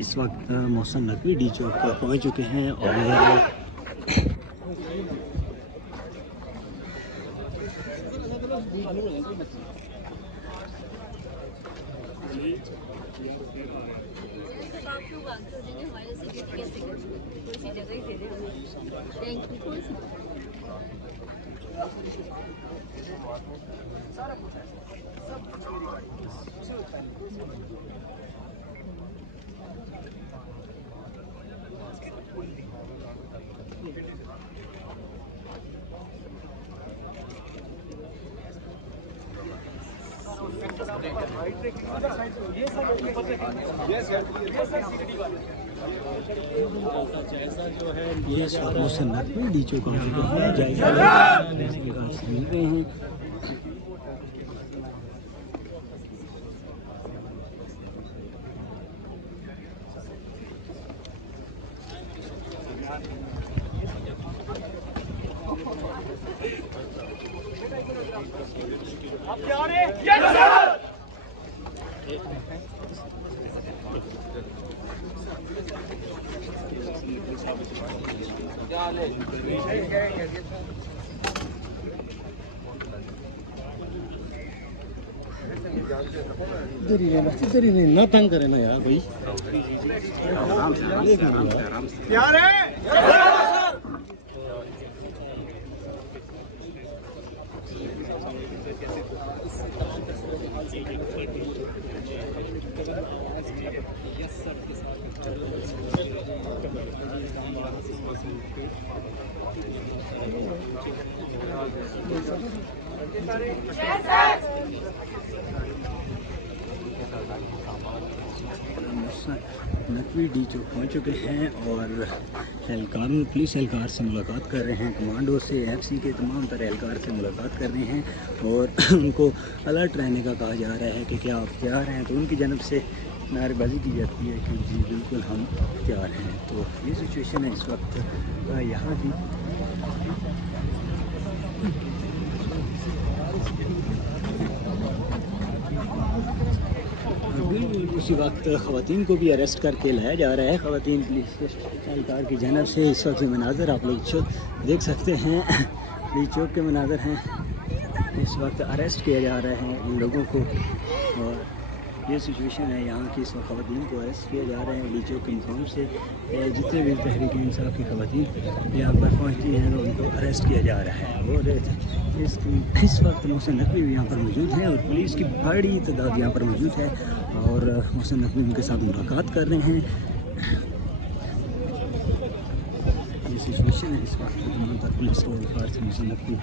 इस वक्त मोहसिन नकवी डी चौक पहुँच चुके हैं और ये मोहसिन नकवी डी चौक पहुँच चुके हैं। जायजा मिल रहे हैं। इधर ही ना तंग करे ना यार भाई। आराम से यार नकवी डी चौक पहुँच चुके हैं और एहलकार पुलिस एहलकार से मुलाकात कर रहे हैं। कमांडो से एफसी के तमाम तरह एहलकार से मुलाकात कर रहे हैं और उनको अलर्ट रहने का कहा जा रहा है कि क्या आप तैयार हैं। तो उनकी जानब से नारेबाजी की जाती है कि जी बिल्कुल हम तैयार हैं। तो ये सिचुएशन है इस वक्त यहाँ की। बिल्कुल उसी वक्त ख़वातीन को भी अरेस्ट करके लाया जा रहा है। ख़वातीन पुलिस एहलकार की जानब से इस वक्त के मनाज़र आप लोग देख सकते हैं। डी चौक के मनाज़र हैं। इस वक्त अरेस्ट किया जा रहा है इन लोगों को और ये सिचुएशन है यहाँ की। सब ख़वातीन को अरेस्ट किया जा रहा है डी चौक के मुकाम से। जितने भी तहरीक इंसाफ की ख़वातीन यहाँ पर पहुँचती हैं उनको अरेस्ट किया जा रहा है। और इस वक्त मोहसिन नकवी भी यहाँ पर मौजूद हैं और पुलिस की बड़ी तादाद यहाँ पर मौजूद है और मोहसिन नकवी उनके साथ मुलाकात कर रहे हैं। ये सिचुएशन है इस वक्त। पुलिस के एहलकार से मोहसिन नकवी